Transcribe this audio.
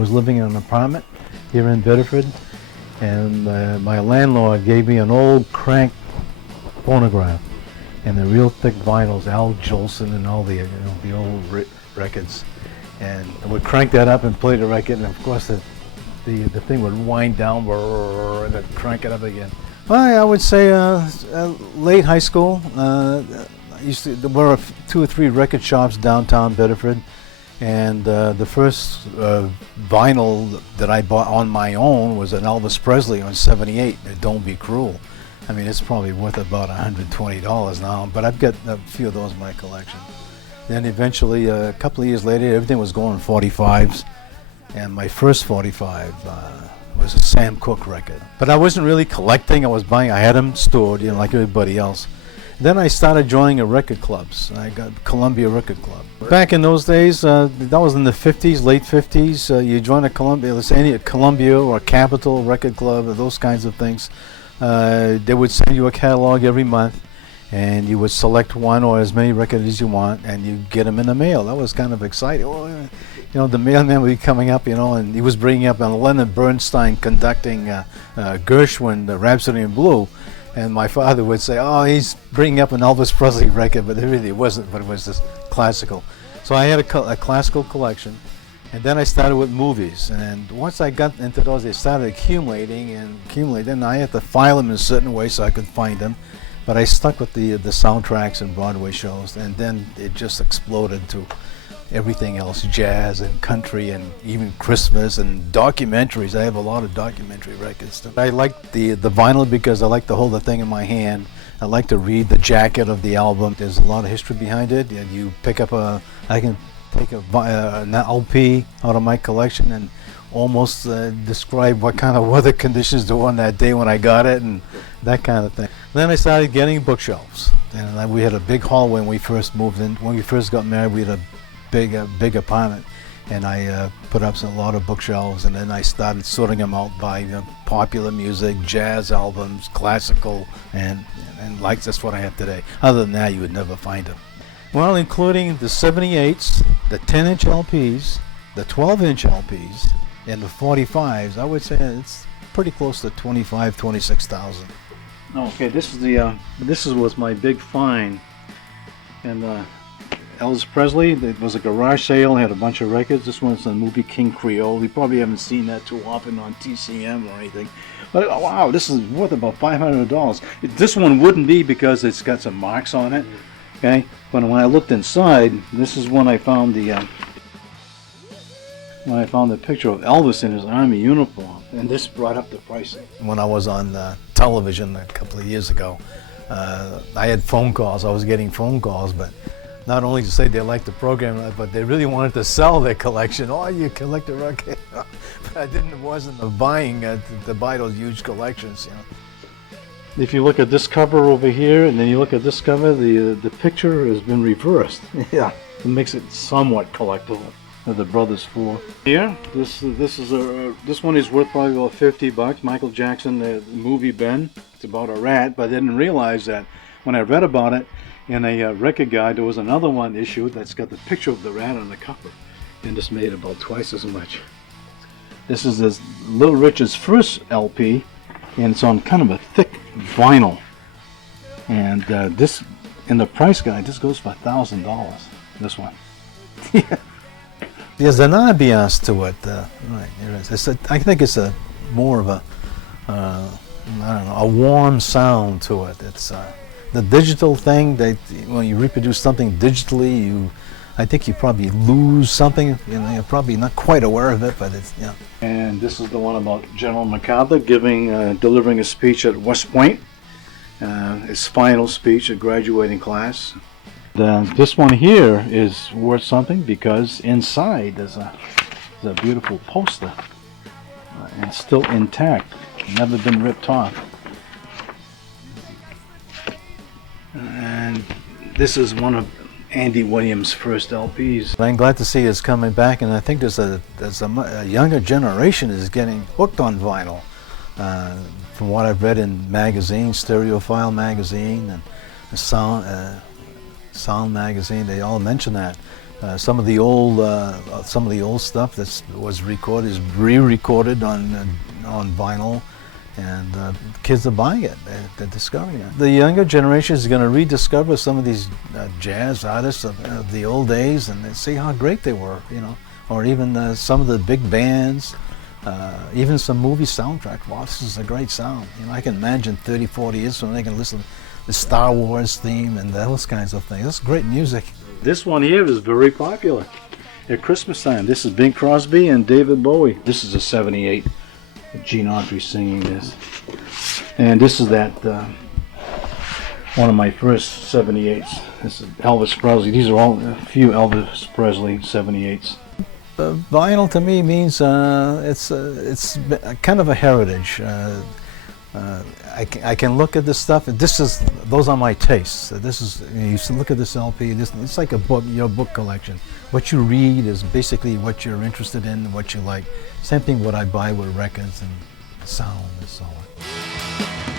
was living in an apartment here in Biddeford, and my landlord gave me an old crank phonograph and the real thick vinyls, Al Jolson and all the the old records, and I would crank that up and play the record, and of course the thing would wind down and then crank it up again. Well, I would say late high school. There were 2 or 3 record shops downtown Biddeford, and the first vinyl that I bought on my own was an Elvis Presley on 78, Don't Be Cruel. I mean, it's probably worth about $120 now, but I've got a few of those in my collection. Then eventually, a couple of years later, everything was going 45s, and my first 45 was a Sam Cooke record. But I wasn't really collecting, I was buying, I had them stored, like everybody else. Then I started joining record clubs. I got Columbia Record Club. Back in those days, that was in the 50s, late 50s, you join a Columbia, let's say any Columbia or Capitol Record Club, or those kinds of things. They would send you a catalog every month, and you would select one or as many records as you want, and you get them in the mail. That was kind of exciting. The mailman would be coming up, and he was bringing up Leonard Bernstein conducting Gershwin, the Rhapsody in Blue, and my father would say, "Oh, he's bringing up an Elvis Presley record," but it really wasn't. But it was just classical. So I had a classical collection, and then I started with movies. And once I got into those, they started accumulating and accumulating. And I had to file them in a certain way so I could find them. But I stuck with the soundtracks and Broadway shows, and then it just exploded to everything else, jazz and country and even Christmas and documentaries. I have a lot of documentary records. I like the vinyl because I like to hold the thing in my hand. I like to read the jacket of the album. There's a lot of history behind it, and you pick up I can take an LP out of my collection and almost describe what kind of weather conditions there were on that day when I got it and that kind of thing. Then I started getting bookshelves, and we had a big hallway when we first moved in. When we first got married, we had a big apartment, and I put up a lot of bookshelves, and then I started sorting them out by popular music, jazz albums, classical, and like that's what I have today. Other than that, you would never find them. Well, including the 78s, the 10-inch LPs, the 12-inch LPs, and the 45s, I would say it's pretty close to 26,000. Okay, this was my big find, and Elvis Presley. It was a garage sale, had a bunch of records. This one's the movie King Creole. You probably haven't seen that too often on TCM or anything. But wow, this is worth about $500. This one wouldn't be because it's got some marks on it. Okay, but when I looked inside, this is when I found the picture of Elvis in his army uniform, and this brought up the price. When I was on television a couple of years ago, I had phone calls. I was getting phone calls, but not only to say they liked the program, but they really wanted to sell their collection. Oh, you collect a record. But wasn't buying to buy those huge collections. If you look at this cover over here, and then you look at this cover, the picture has been reversed. Yeah, it makes it somewhat collectible. The Brothers 4. Here, this one is worth probably about $50. Michael Jackson, the movie Ben. It's about a rat, but I didn't realize that when I read about it in a record guide, there was another one issued that's got the picture of the rat on the cover, and this made about twice as much. This is Little Richard's first LP, and it's on kind of a thick vinyl. And this, in the price guide, this goes for $1,000. This one. There's an ambiance to it. Right, there is. I think it's more of a a warm sound to it. It's the digital thing. When you reproduce something digitally, I think you probably lose something. You're probably not quite aware of it, but it's And this is the one about General MacArthur delivering a speech at West Point. His final speech at graduating class. This one here is worth something because inside there's a beautiful poster, and it's still intact, never been ripped off. And this is one of Andy Williams' first LPs. I'm glad to see it's coming back, and I think there's a younger generation is getting hooked on vinyl. From what I've read in magazines, Stereophile magazine and Sound magazine, they all mention that Some of the old stuff that was recorded is re-recorded on vinyl, and kids are buying it. They're discovering it. The younger generation is going to rediscover some of these jazz artists of the old days and see how great they were, you know, or even some of the big bands, even some movie soundtrack. Wow, this is a great sound. You know, I can imagine 30, 40 years from now they can listen to the Star Wars theme and those kinds of things. That's great music. This one here is very popular at Christmas time. This is Bing Crosby and David Bowie. This is a 78. Gene Autry singing this. And this is that one of my first 78s. This is Elvis Presley. These are all a few Elvis Presley 78s. Vinyl to me means it's kind of a heritage. I can look at this stuff. Those are my tastes. This is, you look at this LP. It's like a book, your book collection. What you read is basically what you're interested in, what you like. Same thing what I buy with records and sound and so on.